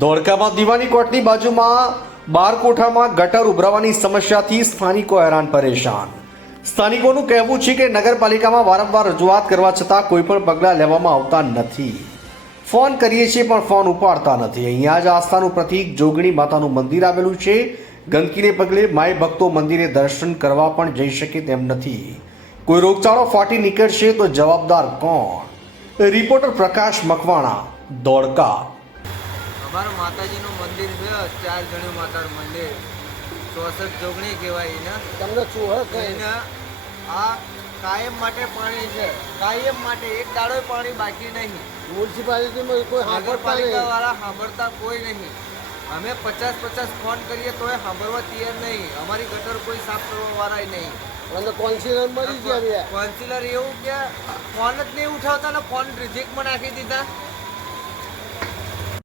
ધોળકામાં દીવાની કોટની બાજુમાં બારકોઠામાં ગટર ઉભરાવાની સમસ્યાથી સ્થાનિકો હેરાન પરેશાન. સ્થાનિકોનું કહેવું છે કે નગરપાલિકામાં વારંવાર રજૂઆત કરવા છતાં કોઈ પણ પગલાં લેવામાં આવતા નથી. ફોન કરીએ છીએ પણ ફોન ઉપાડતા નથી. અહીંયા જ આસ્થાનું પ્રતીક જોગણી માતાનું મંદિર આવેલું છે. ગંદકીને પગલે માય ભક્તો મંદિરે દર્શન કરવા પણ જઈ શકે તેમ નથી. કોઈ રોગચાળો ફાટી નીકળશે તો જવાબદાર કોણ? રિપોર્ટર પ્રકાશ મકવાણા, ધોળકા. અમારું માતાજીનું મંદિર છે ચાર જણ્યું માતાનું મંદિર. ચોસઠ જોગણી કહેવાય એને. તમને ચૂહે કઈ એને આ કાયમ માટે પાણી છે. કાયમ માટે એક દાડો પાણી બાકી નહીં. મ્યુનિસિપાલિટીમાં કોઈ નગરપાલિકા વાળા સાંભળતા કોઈ નહીં. અમે પચાસ પચાસ ફોન કરીએ તોય સાંભળવા તૈયાર નહીં. અમારી ગટર કોઈ સાફ કરવા વાળા નહીં. અને કોન્સિલર મળી ગયા કોન્સિલર એવું કે ફોન જ નહીં ઉઠાવતા ને ફોન રિજેક્ટમાં નાખી દીધા.